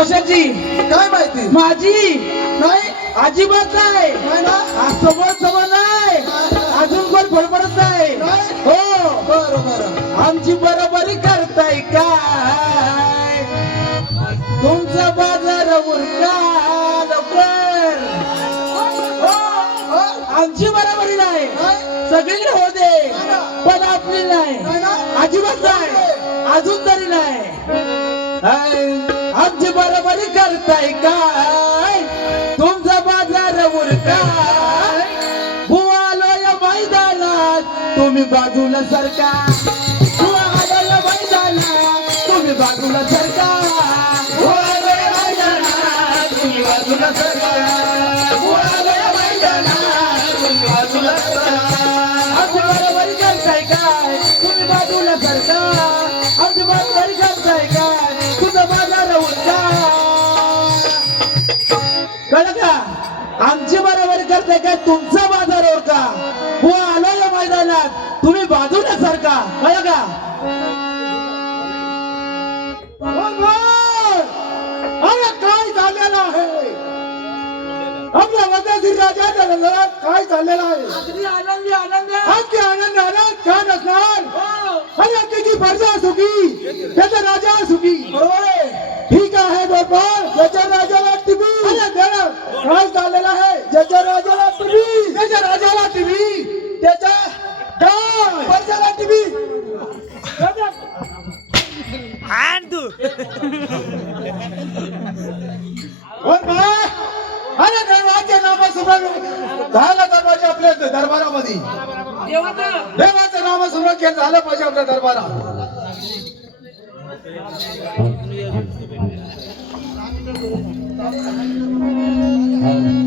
कशाची काय माहिती माझी नाही अजिबात नाही नाही ना समोर समोर नाही अजून कोण फडफडत नाही नाही? हो बरं बरं आमची बरोबरी करताय काय तुमचा बाजार उरका लवकर हो, आमची बरोबरी नाही नाही? सगळीकडे हो दे पण आपली नाही नाही ना? अजिबात नाही अजून तरी नाही आमची बरोबरी करताय काय तुमचा बाजार उरकाय बुवालोय मैदानात तुम्ही बाजूला सरका बुवालोय मैदानात तुम्ही बाजूला सरका बुवालोय मैदानात तुम्ही बाजूला सरका बुवालोय मैदानात तुम्ही बाजूला सरका आमची बरोबरी करताय काय तुम्ही बाजूला सरका आमची बरोबरी करताय काय तुझा बाजार उरका कळलं का आमची बरोबरी करताय काय तुमचा बाजार उरका हो आलो या मैदानात तुम्ही बाजूला सारखा कळलं का अरे काय झालेलं आहे आपल्या वजाची राजाच्या लढाईत काय झालेलं आहे अगदी आनंदी आनंद आज की आनंद आनंद काय नसणार अरे त्याची प्रजा सुखी त्याचा राजा सुखी ठीक आहे गोपाळ ज्याच्या राजाला टीव्ही अरे देणार काय झालेलं आहे ज्याच्या राजाला टीव्ही त्याच्या राजाला टीव्ही त्याच्या काय प्रजाला टीव्ही अरे देवाचे नामस्मरण झालं तर पाहिजे आपल्या दरबारामध्ये देवाचं नामस्मरण केलं झालं पाहिजे आपल्या दरबारात हा